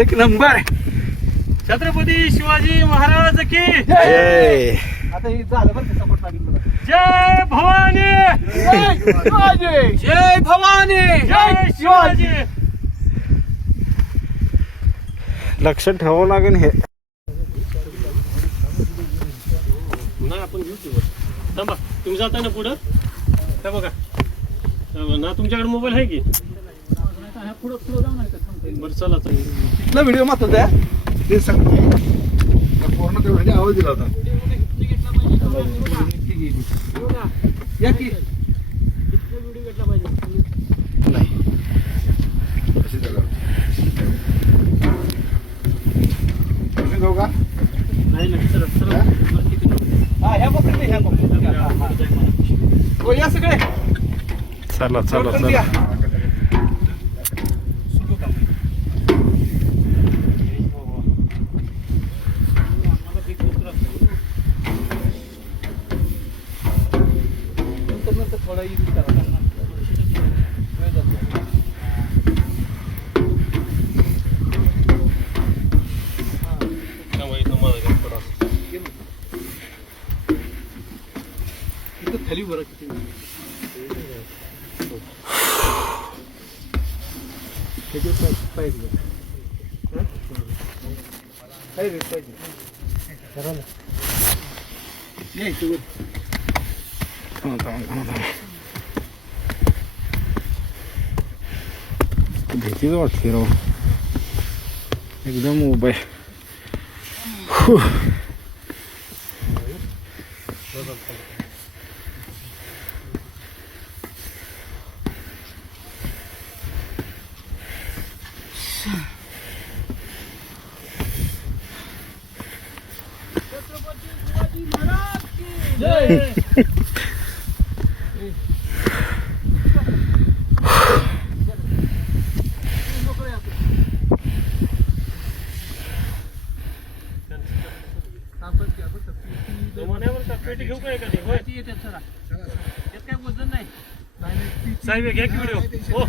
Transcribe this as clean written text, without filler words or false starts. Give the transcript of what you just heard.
एक नंबर. छत्रपती शिवाजी महाराज की जय. आता हे झालं बरं का सपोर्ट सांगितलं. जय भवानी. जय शिवाजी. जय भवानी. जय शिवाजी. लक्षात ठेवावं लागेल हे. नाही आपण घेऊ ते वर. थांबा तुम्ही जाताय ना पुढं. त्या बघा ना तुमच्याकडे मोबाईल आहे की. बरं चला चला. तिथला व्हिडिओ महत्वाचा आहे ते सांगतो. पूर्ण तेवढा आवाज दिला होता. या की व्हिडिओ घेतला पाहिजे. दोघा नाही नाही चला चला. हा ह्या पकडते ह्या पकडते. हो या सगळे चला चला पकडून द्या. चला. नंतर थोडा यूज करा. वेळ जातो. इथं खाली बरं किती पाहिजे भीतीच वाटते राव एकदम उभं आहे. जय. पेटी घेऊ का एखादी. होय. येते सर. यात काय वजन नाही. साहेब घ्या की व्हिडिओ. हो